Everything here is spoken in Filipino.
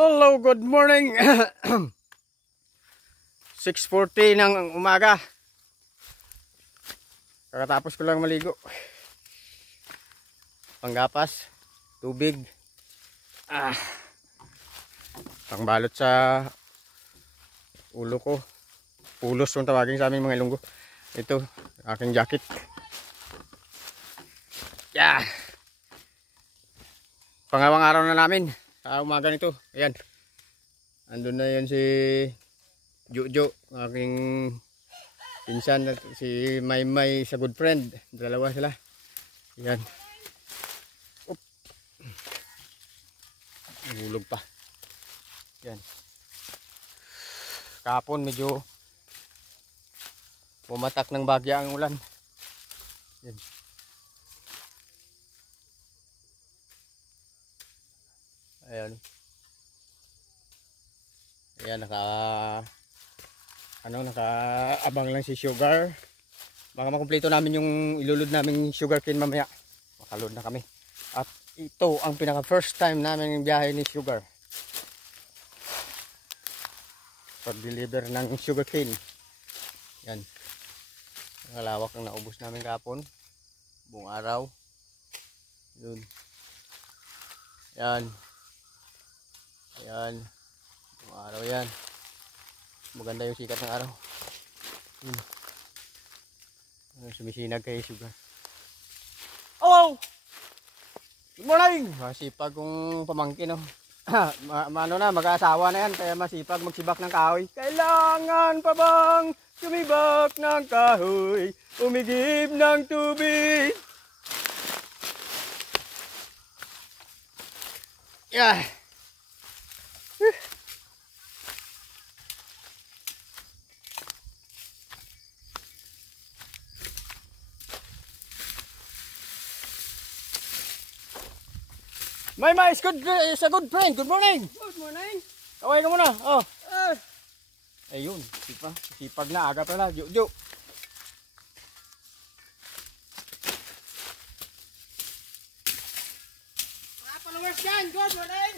Hello, good morning. 6:40 ng umaga. Kakatapos ko lang maligo. Panggapas, tubig. Pangbalot sa ulo ko. Pulos kung tawagin sa amin mga Ilonggo. Ito, aking jacket. Yeah. Pangawang araw na namin. Sa umaga nito. Ayan. Andun na yan si Jojo, aking pinsan, at si Maymay sa good friend. Dalawa sila. Ayan. Nahulog pa. Ayan. Kahapon medyo pumatak ng bagya ang ulan. Ayan. Ayan. Ayan, nakaabang lang si Sugar. Baka makumpleto namin yung ilulod namin sugar cane mamaya. Makalod na kami. At ito ang pinaka first time namin biyahe ni Sugar. Pag-deliver ng sugar cane. Yan. Nakalawak ang naubos namin kahapon. Buong araw. Yun. Yan. Ayan. Buong araw yan. Maganda yung sikat ng araw. Sumisinag kay Sugar. Oh! Good morning! Masipag kong pamangkin, no? Mag-aasawa na yan, kaya masipag magsibak ng kahoy. Kailangan pa bang sumibak ng kahoy, umigib ng tubig? Yeah. Maymay is a good friend. Good morning. Good morning. Kaway ka muna. Oh. Ayun, sipag na, aga pa na. Jojo. Mga followers dyan, good morning.